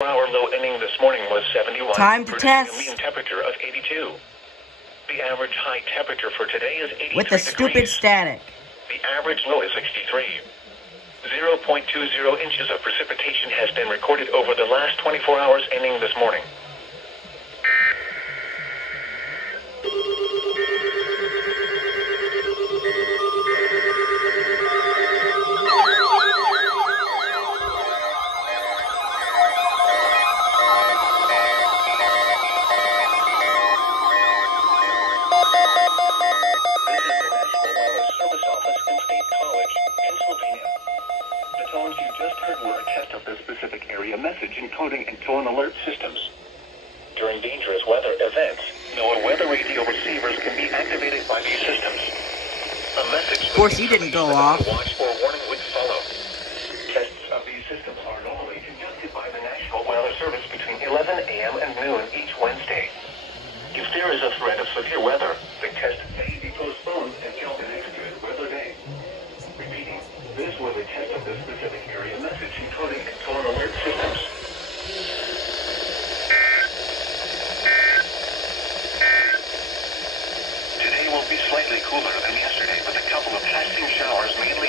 Our low ending this morning was 71. Time to test. A mean temperature of 82. The average high temperature for today is 83 With the stupid degrees. static. The average low is 63. 0.20 inches of precipitation has been recorded over the last 24 hours ending this morning. You just heard were a test of the specific area message encoding and tone alert systems. During dangerous weather events, NOAA weather radio receivers can be activated by these systems. A message of course, he didn't go off. Watch or warning would follow. Tests of these systems are normally conducted by the National Weather Service between 11 a.m. and noon each Wednesday. If there is a threat of severe weather, the test may be postponed until the next good weather day. Repeating, this was a test of the specific area message encoding and tone alert systems. Today will be slightly cooler than yesterday, with a couple of passing showers mainly over